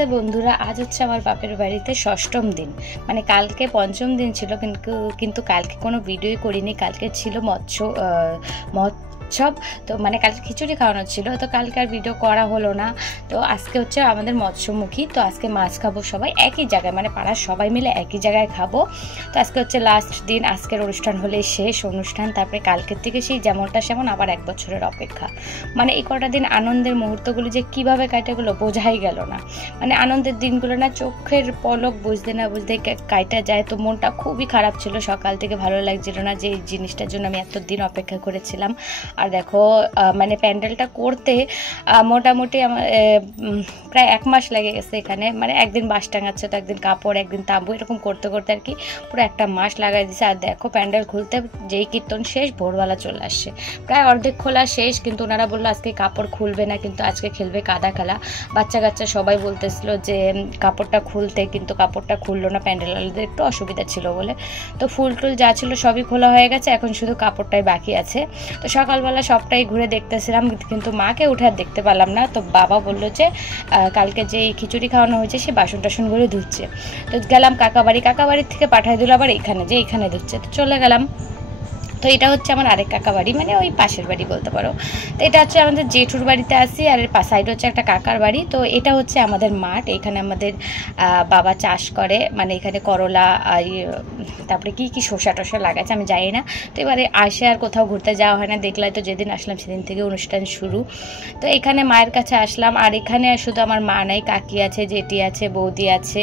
রাধে বন্ধুরা, আজ হচ্ছে আমার বাপের বাড়িতে ষষ্ঠম দিন। মানে কালকে পঞ্চম দিন ছিল, কিন্তু কালকে কোনো ভিডিওই করিনি। কালকে ছিল মহোৎসব। তো মানে কালকে খিচুড়ি খাওয়ানো ছিল, তো কালকে আর ভিডিও করা হলো না। তো আজকে হচ্ছে আমাদের মৎস্যমুখী, তো আজকে মাছ খাবো সবাই একই জায়গায়, মানে পাড়ার সবাই মিলে একই জায়গায় খাবো। তো আজকে হচ্ছে লাস্ট দিন, আজকের অনুষ্ঠান হলে শেষ অনুষ্ঠান। তারপরে কালকের থেকে সেই যেমনটা সেমন আবার 1 বছরের অপেক্ষা। মানে এই কটা দিন আনন্দের মুহূর্তগুলো যে কিভাবে কাটে গেলো বোঝাই গেল না। মানে আনন্দের দিনগুলো না চোখের পলক বুঝতে না বুঝতে কাইটা যায়। তো মনটা খুবই খারাপ ছিল, সকাল থেকে ভালো লাগছিল না যে এই জিনিসটার জন্য আমি এতদিন অপেক্ষা করেছিলাম। আর দেখো মানে প্যান্ডেলটা করতে মোটামুটি আমার প্রায় 1 মাস লেগে গেছে এখানে। মানে একদিন বাঁশ টাঙাচ্ছে, তো একদিন কাপড়, একদিন তাঁবু, এরকম করতে করতে আর কি পুরো 1 মাস লাগাই দিছে। আর দেখো প্যান্ডেল খুলতে যেই কীর্তন শেষ, ভোরবেলা চলে আসছে, প্রায় অর্ধেক খোলা শেষ। কিন্তু ওনারা বললো আজকে কাপড় খুলবে না, কিন্তু আজকে খেলবে কাদা খেলা। বাচ্চা কাচ্চা সবাই বলতেছিল যে কাপড়টা খুলতে, কিন্তু কাপড়টা খুললো না, প্যান্ডেল আলাদের একটু অসুবিধা ছিল বলে। তো ফুল টুল যা ছিল সবই খোলা হয়ে গেছে, এখন শুধু কাপড়টাই বাকি আছে। তো সকালবেলা সবটাই ঘুরে দেখতেছিলাম, কিন্তু মাকে উঠে আর দেখতে পেলাম না। তো বাবা বললো যে কালকে যে খিচুড়ি খাওয়ানো হয়েছে সে বাসন টাসনগুলো ধুচ্ছে। তো গেলাম কাকাবাড়ির থেকে পাঠাই দিল আবার এখানে ধুচ্ছে। তো চলে গেলাম। তো এটা হচ্ছে আমার আরেক কাকা বাড়ি, মানে ওই পাশের বাড়ি বলতে পারো। তো এটা হচ্ছে আমাদের জেঠুর বাড়িতে আসি, আর এর সাইড হচ্ছে একটা কাকার বাড়ি। তো এটা হচ্ছে আমাদের মাঠ, এখানে আমাদের বাবা চাষ করে, মানে এখানে করলা আর তারপরে কি শসা টসা লাগাচ্ছে আমি জানি না। তো এবারে আসে আর কোথাও ঘুরতে যাওয়া হয় না, দেখলাই তো যেদিন আসলাম সেদিন থেকে অনুষ্ঠান শুরু। তো এখানে মায়ের কাছে আসলাম, আর এখানে শুধু আমার মা নাই, কাকি আছে, জেঠি আছে, বৌদি আছে,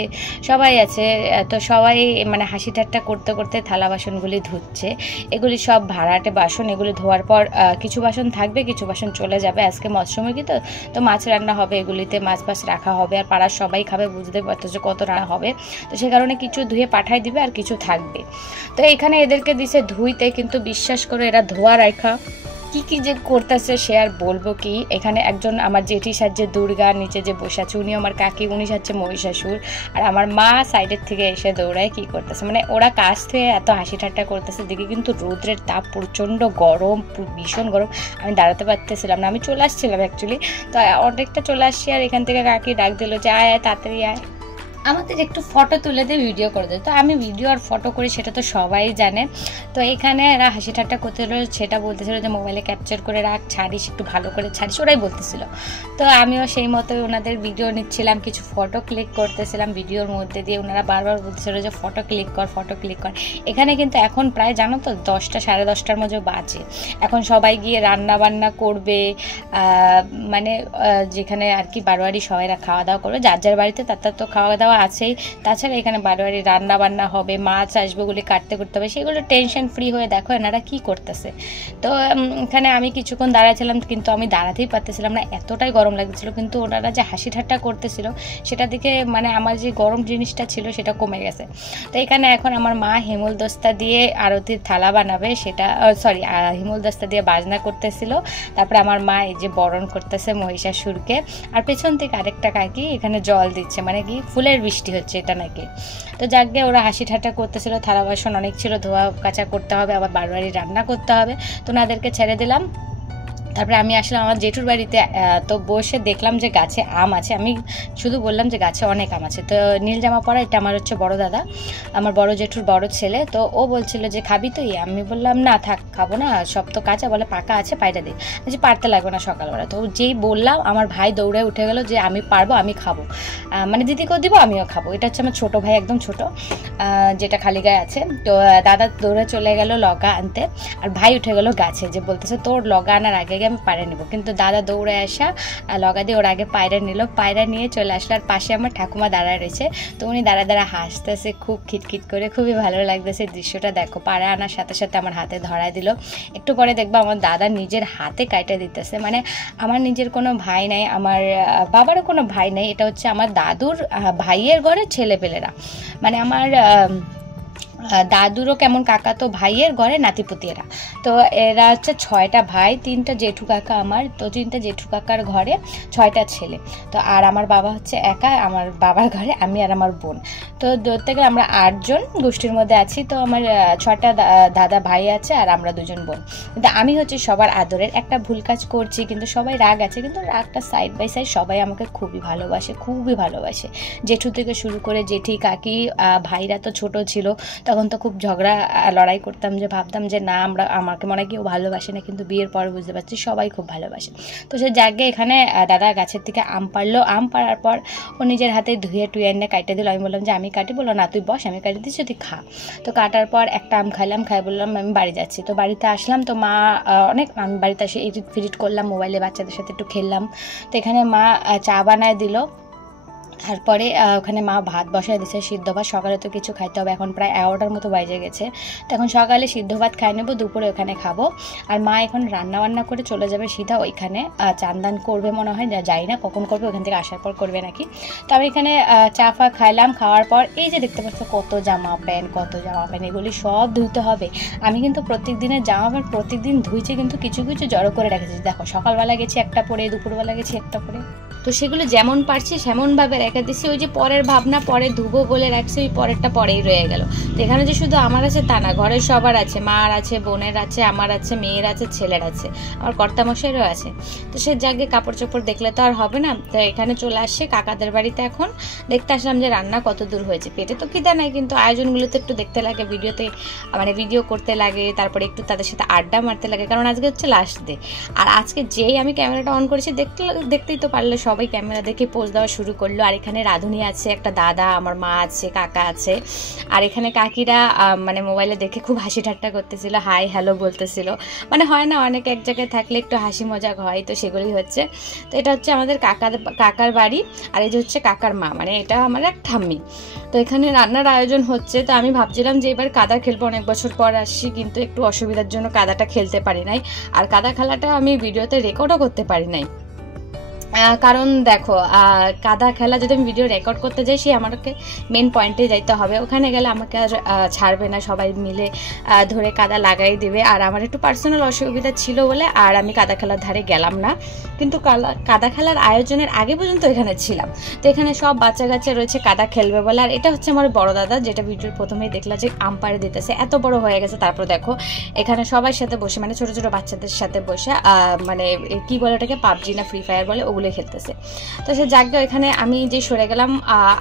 সবাই আছে। তো সবাই মানে হাসি ঠাট্টা করতে করতে থালা বাসনগুলি ধুচ্ছে। এগুলি সব ভাড়াটে বাসন, এগুলি ধোয়ার পর কিছু বাসন থাকবে, কিছু বাসন চলে যাবে। আজকে মৎস্যমুখী তো মাছ রান্না হবে, এগুলিতে মাছ রাখা হবে, আর পাড়ার সবাই খাবে, বুঝতে পারতো যে কত রান্না হবে। তো সে কারণে কিছু ধুয়ে পাঠাই দিবে আর কিছু থাকবে। তো এখানে এদেরকে দিছে ধুইতে, কিন্তু বিশ্বাস করে এরা ধোয়া রাখা কি যে করতেছে সে আর বলবো কি। এখানে একজন আমার জেঠি সাজছে দুর্গা, নিচে যে বসে আছে উনি আমার কাকি, উনি সাজছে মহিষাসুর, আর আমার মা সাইডের থেকে এসে দৌড়ায় কি করতেছে। মানে ওরা কাছ থেকে এত হাসি ঠাট্টা করতেছে দিকে, কিন্তু রৌদ্রের তাপ প্রচণ্ড গরম, ভীষণ গরম। আমি দাঁড়াতে পারতেছিলাম না, আমি চলে আসছিলাম অ্যাকচুয়ালি। তো অনেকটা চলে আসছি, আর এখান থেকে কাকি ডাক দিল যে আয় তাড়াতাড়ি আয়, আমাদের একটু ফটো তুলে দিয়ে ভিডিও করে দেয়। তো আমি ভিডিও আর ফটো করি সেটা তো সবাই জানে। তো এখানে এরা হাসি ঠাট্টা করতে হলো, সেটা বলতেছিল যে মোবাইলে ক্যাপচার করে রাখ, ছাড়িস, একটু ভালো করে ছাড়িস, ওরাই বলতেছিল। তো আমিও সেই মতোই ওনাদের ভিডিও নিচ্ছিলাম, কিছু ফটো ক্লিক করতেছিলাম ভিডিওর মধ্যে দিয়ে। ওনারা বারবার বলতেছিল যে ফটো ক্লিক কর। এখানে কিন্তু এখন প্রায় জানো তো 10টা সাড়ে 10টার মধ্যে বাজে। এখন সবাই গিয়ে রান্না বান্না করবে, মানে যেখানে আর কি বারোয়ারি সবাইরা খাওয়া দাওয়া করবে, যার বাড়িতে তার তো খাওয়া দাওয়া আছেই। তাছাড়া এখানে বারোয়ারি রান্না বান্না হবে, মাছ আসবে, ওগুলি কাটতে হবে, সেগুলো টেনশন ফ্রি হয়ে দেখো এনারা কি করতেছে। তো এখানে আমি কিছুক্ষণ দাঁড়াইছিলাম, কিন্তু আমি দাঁড়াতেই পারতেছিলাম না, এতটাই গরম লাগছিল। কিন্তু ওনারা যে হাসি ঠাট্টা করতেছিল সেটা দেখে মানে আমার যে গরম জিনিসটা ছিল সেটা কমে গেছে। তো এখানে এখন আমার মা হিমুল দস্তা দিয়ে আরতির থালা বানাবে, সেটা হিমুল দস্তা দিয়ে বাজনা করতেছিল। তারপরে আমার মা এই যে বরণ করতেছে মহিষাসুরকে, আর পেছন থেকে আরেকটা কাকি এখানে জল দিচ্ছে, মানে কি ফুলের বৃষ্টি হচ্ছে এটা নাকি। তো যাকে ওরা হাসি ঠাট্টা করতেছিল, থালা বাসন অনেক ছিল, ধোয়া কাচা করতে হবে, আবার বারবারই রান্না করতে হবে। তো ওনাদেরকে ছেড়ে দিলাম। তারপরে আমি আসলাম আমার জেঠুর বাড়িতে। তো বসে দেখলাম যে গাছে আম আছে, আমি শুধু বললাম যে গাছে অনেক আম আছে। তো নীল জামা পরা, এটা আমার হচ্ছে বড় দাদা, আমার বড় জেঠুর বড় ছেলে। তো ও বলছিল যে খাবি তুই? আমি বললাম না থাক, খাবো না, সব তো কাঁচা, বলে পাকা আছে পাইটা দিই, যে পারতে লাগবে না সকালবেলা। তো যেই বললাম আমার ভাই দৌড়ে উঠে গেল যে আমি পারবো, আমি খাবো, মানে দিদিকেও দিব আমিও খাবো। এটা হচ্ছে আমার ছোটো ভাই, একদম ছোট, যেটা খালি গায়ে আছে। তো দাদা দৌড়ে চলে গেল লগা আনতে, আর ভাই উঠে গেল গাছে, যে বলতেছে তোর লগা আনার আগে আমি পায়রা নেবো। কিন্তু দাদা দৌড়ে আসা লগা দিয়ে ওর আগে পায়রা নিল, পায়রা নিয়ে চলে আসলো। আর পাশে আমার ঠাকুমা দাঁড়ায় রয়েছে, তো উনি দাঁড়া হাসতেছে খুব খিটখিট করে, খুবই ভালো লাগতেছে দৃশ্যটা। দেখো পায়রা আনার সাথে সাথে আমার হাতে ধরায় দিল। একটু পরে দেখবো আমার দাদা নিজের হাতে কাইটা দিতেছে। মানে আমার নিজের কোনো ভাই নাই, আমার বাবারও কোনো ভাই নাই, এটা হচ্ছে আমার দাদুর ভাইয়ের ঘরে ছেলেপেলেরা, মানে আমার দাদুরও কেমন কাকাতো ভাইয়ের ঘরে নাতিপুতিরা। তো এরা হচ্ছে 6টা ভাই, 3টা জেঠু কাকা আমার, তো 3টা জেঠু কাকার ঘরে 6টা ছেলে। তো আর আমার বাবা হচ্ছে একা, আমার বাবার ঘরে আমি আর আমার বোন। তো ধরতে গেলে আমরা 8 জন গোষ্ঠীর মধ্যে আছি। তো আমার 6টা দাদা ভাই আছে আর আমরা 2 জন বোন। কিন্তু আমি হচ্ছে সবার আদরের। একটা ভুল কাজ করছি কিন্তু সবাই রাগ আছে, কিন্তু রাগটা সাইড বাই সাইড সবাই আমাকে খুবই ভালোবাসে, খুবই ভালোবাসে। জেঠু থেকে শুরু করে জেঠি কাকি, ভাইরা তো ছোট ছিল তখন, তো খুব ঝগড়া লড়াই করতাম, যে ভাবতাম যে না আমাকে মনে হয় কেউ ভালোবাসে না, কিন্তু বিয়ের পর বুঝতে পারছি সবাই খুব ভালোবাসে। তো সে জায়গায় এখানে দাদা গাছের থেকে আম পাড়লো, আম পাড়ার পর ও নিজের হাতে ধুয়ে টুয়ে এনে কাটে দিল। আমি বললাম যে আমি কাটি, বললো না তুই বস আমি কাটি দিচ্ছি তুই খা। তো কাটার পর একটা আম খাইলাম, খাই বললাম আমি বাড়ি যাচ্ছি। তো বাড়িতে আসলাম, তো মা আমি বাড়িতে এসে এডিট ফিডিট করলাম, মোবাইলে বাচ্চাদের সাথে একটু খেললাম। তো এখানে মা চা বানায় দিল, তারপরে ওখানে মা ভাত বসায় দিচ্ছে, সিদ্ধ ভাত। সকালে তো কিছু খাইতে হবে, এখন প্রায় 11টার মতো বাজে গেছে। তো এখন সকালে সিদ্ধ ভাত খাই নেবো, দুপুরে ওখানে খাবো। আর মা এখন রান্না বান্না করে চলে যাবে সিধা ওইখানে, চান্দান করবে মনে হয়, যাই না কখন করবে, ওখান থেকে আসার পর করবে নাকি। তো আমি এখানে চা ফা খাইলাম, খাওয়ার পর এই যে দেখতে পাচ্ছ কত জামা প্যান্ট এগুলি সব ধুইতে হবে। আমি কিন্তু প্রত্যেক দিনের জামা প্যান্ট প্রত্যেক দিন ধুইছি, কিন্তু কিছু কিছু জড়ো করে রেখেছি। দেখো সকালবেলা গেছি একটা পরে, দুপুরবেলা গেছি একটা পরে, তো সেগুলো যেমন পারছি সেমনভাবে রেখে দিচ্ছি। ওই যে পরের ভাবনা পরে ধুবো বলে রাখছি, ওই পরেরটা পরেই রয়ে গেল। তো এখানে যে শুধু আমার আছে তা না, ঘরের সবার আছে, মার আছে, বোনের আছে, আমার আছে, মেয়ের আছে, ছেলের আছে, আমার কর্তামশাইরও আছে। তো সে জায়গায় কাপড় চোপড় দেখলে তো আর হবে না। তো এখানে চলে আসছে কাকাদের বাড়িতে, এখন দেখতে আসলাম যে রান্না কত দূর হয়েছে। পেটে তো খিদা নাই, কিন্তু আয়োজনগুলোতে একটু দেখতে লাগে, ভিডিওতে মানে ভিডিও করতে লাগে, তারপরে একটু তাদের সাথে আড্ডা মারতে লাগে, কারণ আজকে হচ্ছে লাস্ট ডে। আর আজকে যেই আমি ক্যামেরাটা অন করেছি দেখতেই তো পারলে সবাই ক্যামেরা দেখে পোজ দেওয়া শুরু করলো। আর এখানে রাঁধুনি আছে, একটা দাদা, আমার মা আছে, কাকা আছে। আর এখানে কাকিরা মানে মোবাইলে দেখে খুব হাসি ঠাট্টা করতেছিল, হাই হ্যালো বলতেছিল। মানে হয় না অনেক এক জায়গায় থাকলে একটু হাসি মজাক হয়, তো সেগুলোই হচ্ছে। তো এটা হচ্ছে আমাদের কাকার বাড়ি, আর এই যে হচ্ছে কাকার মা, মানে এটা আমার এক ঠাম্মি। তো এখানে রান্নার আয়োজন হচ্ছে। তো আমি ভাবছিলাম যে এবার কাদা খেলবো, অনেক বছর পর আসছি, কিন্তু একটু অসুবিধার জন্য কাদাটা খেলতে পারি নাই। আর কাদা খেলাটা আমি ভিডিওতে রেকর্ডও করতে পারি নাই, কারণ দেখো কাদা খেলা যদি আমি ভিডিও রেকর্ড করতে যাই, সে আমাকে মেন পয়েন্টে যাইতে হবে, ওখানে গেলে আমাকে আর ছাড়বে না, সবাই মিলে ধরে কাদা লাগাই দেবে। আর আমার একটু পার্সোনাল অসুবিধা ছিল বলে আর আমি কাদা খেলার ধারে গেলাম না, কিন্তু কাদা খেলার আয়োজনের আগে পর্যন্ত এখানে ছিলাম। তো এখানে সব বাচ্চা কাচ্চা রয়েছে কাদা খেলবে বলে। আর এটা হচ্ছে আমার বড় দাদা, যেটা ভিডিওর প্রথমেই দেখলাম যে আম্পায়ার দিতেছে, এত বড় হয়ে গেছে। তারপর দেখো এখানে সবার সাথে বসে, মানে ছোট ছোট বাচ্চাদের সাথে বসে মানে কি বলে ওটাকে, পাবজি না ফ্রি ফায়ার বলে, ওগুলো খেলতেছে। তো সে জায়গা এখানে আমি যে সরে গেলাম,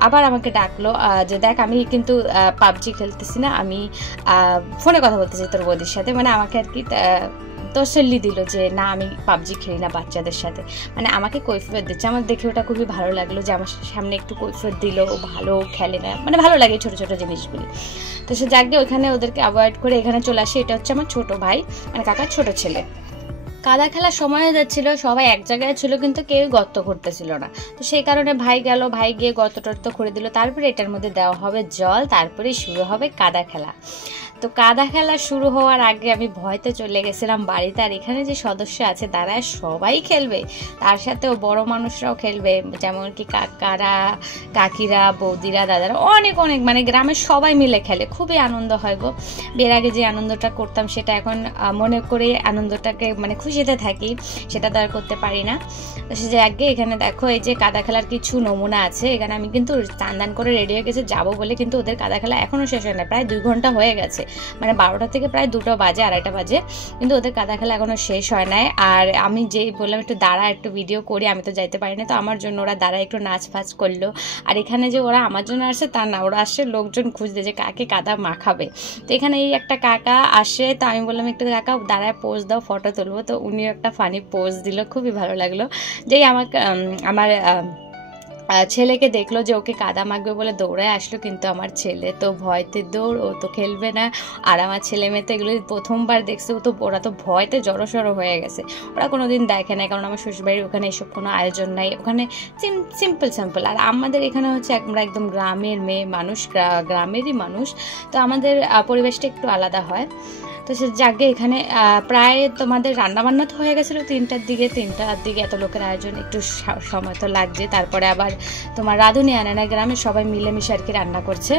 আবার আমাকে ডাকলো যে দেখ আমি কিন্তু পাবজি খেলতেছি না, আমি ফোনে কথা বলতেছি তোর বৌদির সাথে, মানে আমাকে আর কি তসল্লি দিল যে না আমি পাবজি খেলি না বাচ্চাদের সাথে, মানে আমাকে কৈফিয়ত দিচ্ছে। আমার দেখে ওটা খুবই ভালো লাগলো যে আমার সামনে একটু কৈফিয়ত দিল, ও ভালো খেলে না, মানে ভালো লাগে ছোটো ছোটো জিনিসগুলি। তো সে জায়গায় ওইখানে ওদেরকে অ্যাভয়েড করে এখানে চলে আসে। এটা হচ্ছে আমার ছোট ভাই, মানে কাকার ছোট ছেলে। কাদা খেলার সময় হয়ে যাচ্ছিল, সবাই এক জায়গায় ছিল কিন্তু কেউ গর্ত করতেছিল না। তো সেই কারণে ভাই গেল, ভাই গিয়ে গর্ত টর্ত করে দিল, তারপরে এটার মধ্যে দেওয়া হবে জল, তারপরে শুরু হবে কাদা খেলা। তো কাদা খেলা শুরু হওয়ার আগে আমি ভয়তে চলে গেছিলাম বাড়িতে। আর এখানে যে সদস্য আছে তারা সবাই খেলবে, তার সাথেও বড় মানুষরাও খেলবে, যেমন কি কাকারা, কাকিরা, বৌদিরা, দাদারা, অনেক অনেক, মানে গ্রামের সবাই মিলে খেলে, খুবই আনন্দ হয় গো। বের আগে যে আনন্দটা করতাম সেটা এখন মনে করে আনন্দটাকে মানে খুশিতে থাকি, সেটা তো আর করতে পারি না। তো সে যে আগে এখানে দেখো এই যে কাদা খেলার কিছু নমুনা আছে। এখানে আমি কিন্তু চান্দান করে রেডি হয়ে গেছে যাবো বলে, কিন্তু ওদের কাদা খেলা এখনও শেষ হয় না, প্রায় 2 ঘন্টা হয়ে গেছে, মানে 12টা থেকে প্রায় 2টা বাজে, 2:30 বাজে, কিন্তু ওদের কাদা খেলা এখনো শেষ হয় নাই। আর আমি যেই বললাম একটু দাঁড়া একটু ভিডিও করি, আমি তো যাইতে পারি না, তো আমার জন্য ওরা দাঁড়া একটু নাচ ফাচ করলো। আর এখানে যে ওরা আমার জন্য আসছে তা না, ওরা আসছে লোকজন খুঁজতে যে কাকে কাদা মাখাবে। তো এখানে এই একটা কাকা আসে, তো আমি বললাম একটু কাকা দাঁড়ায় পোজ দাও, ফটো তুলবো। তো উনিও একটা ফানি পোজ দিল, খুবই ভালো লাগলো। যেই আমার ছেলেকে দেখলো যে ওকে কাদা মাখবে বলে দৌড়ায় আসলো, কিন্তু আমার ছেলে তো ভয়তে দৌড়, ও তো খেলবে না। আর আমার ছেলে মেয়ে তো এগুলো প্রথমবার দেখছে, ওরা তো ভয়তে জড়সড়ো হয়ে গেছে, ওরা কোনোদিন দেখে না, কারণ আমার শ্বশুরবাড়ির ওখানে এসব কোনো আয়োজন নাই, ওখানে সিম্পল। আর আমাদের এখানে হচ্ছে আমরা একদম গ্রামের মেয়ে মানুষ, গ্রামেরই মানুষ, তো আমাদের পরিবেশটা একটু আলাদা হয়। তো সে জাগে এখানে প্রায় তোমাদের রান্নাবান্না তো হয়ে গেছিলো 3টার দিকে, এত লোকের আয়োজন, একটু সময় তো লাগছে। তারপরে আবার তোমার রাঁধুনি আনে না, গ্রামের সবাই মিলেমিশে আর কি রান্না করছে।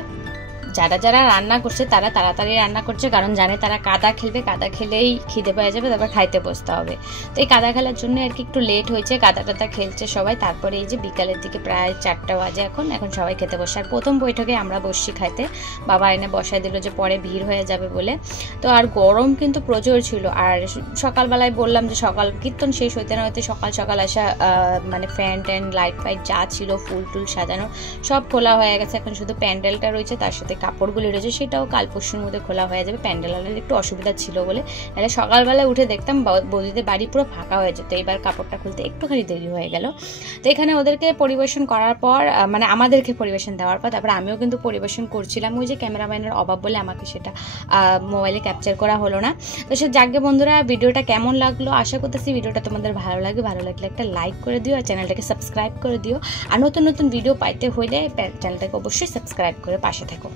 যারা যারা রান্না করছে তারা তাড়াতাড়ি রান্না করছে, কারণ জানে তারা কাদা খেলবে, কাদা খেলেই খিদে পেয়ে যাবে, তারপর খাইতে বসতে হবে। তো এই কাদা খেলার জন্য আর কি একটু লেট হয়েছে, কাদা টাদা খেলছে সবাই। তারপরে এই যে বিকালের দিকে প্রায় 4টা বাজে এখন সবাই খেতে বসে। আর প্রথম বৈঠকে আমরা বসছি খাইতে, বাবা এনে বসায় দিল যে পরে ভিড় হয়ে যাবে বলে। তো আর গরম কিন্তু প্রচুর ছিল। আর সকালবেলায় বললাম যে সকাল কীর্তন শেষ হইতে না হইতে সকাল সকাল আসা মানে ফ্যান ট্যান লাইট ফাইট যা ছিল ফুল টুল সাজানো সব খোলা হয়ে গেছে। এখন শুধু প্যান্ডেলটা রয়েছে, তার সাথে কাপড়গুলি রয়েছে, সেটাও কাল পরশুর মধ্যে খোলা হয়ে যাবে। প্যান্ডেলের একটু অসুবিধা ছিল বলে, নাহলে সকালবেলায় উঠে দেখতাম বৌদিদের বাড়ি পুরো ফাঁকা হয়ে যেত। এবার কাপড়টা খুলতে একটুখানি দেরি হয়ে গেল। তো এখানে ওদেরকে পরিবেশন করার পর মানে আমাদেরকে পরিবেশন দেওয়ার পর তারপর আমিও কিন্তু পরিবেশন করছিলাম। ওই যে ক্যামেরাম্যানের অভাব বলে আমাকে সেটা মোবাইলে ক্যাপচার করা হলো না। তো সে যাকে বন্ধুরা, ভিডিওটা কেমন লাগলো, আশা করতেছি ভিডিওটা তোমাদের ভালো লাগবে। ভালো লাগলে একটা লাইক করে দিও আর চ্যানেলটাকে সাবস্ক্রাইব করে দিও। আর নতুন নতুন ভিডিও পাইতে হইলে চ্যানেলটাকে অবশ্যই সাবস্ক্রাইব করে পাশে থাকো।